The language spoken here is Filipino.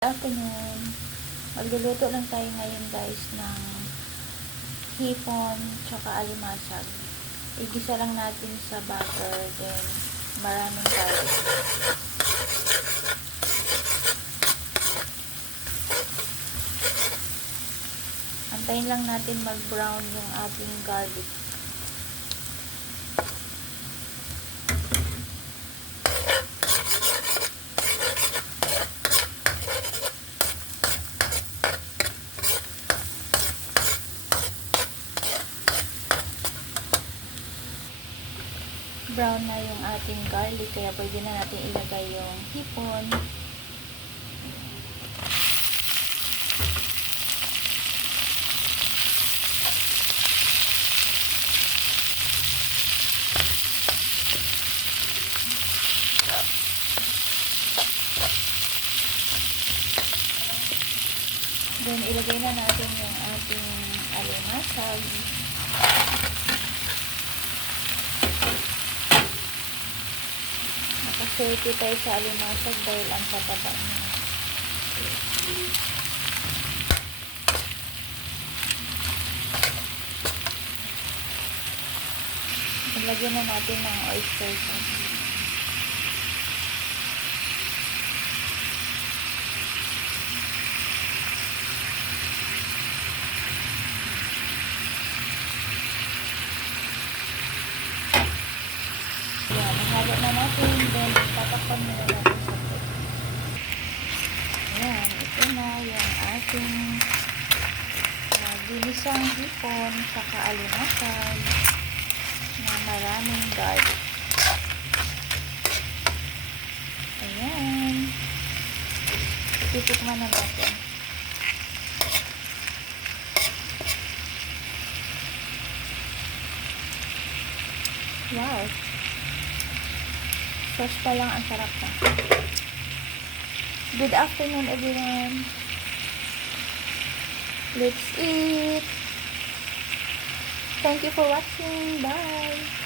Afternoon. Magluluto lang tayo ngayon guys ng hipon tsaka alimasag. Igisa lang natin sa butter, then maraming garlic. Antayin lang natin mag-brown yung ating garlic. Brown na yung ating garlic, kaya pwede na natin ilagay yung hipon. Then ilagay na natin yung ating alimasag. Nakaswerte tayo sa alimasag dahil ang tataba niya. Ilagyan na natin ng oyster sauce. Yan, nahalo na natin. Then, tatakpan muna natin sa pot. Ayan, ito na yung ating ginisang hipon saka alimasag na maraming garlic. Ayan. Titikman na natin. Wow! Sauce pa lang, ang sarap na. Good afternoon everyone. Let's eat. Thank you for watching. Bye.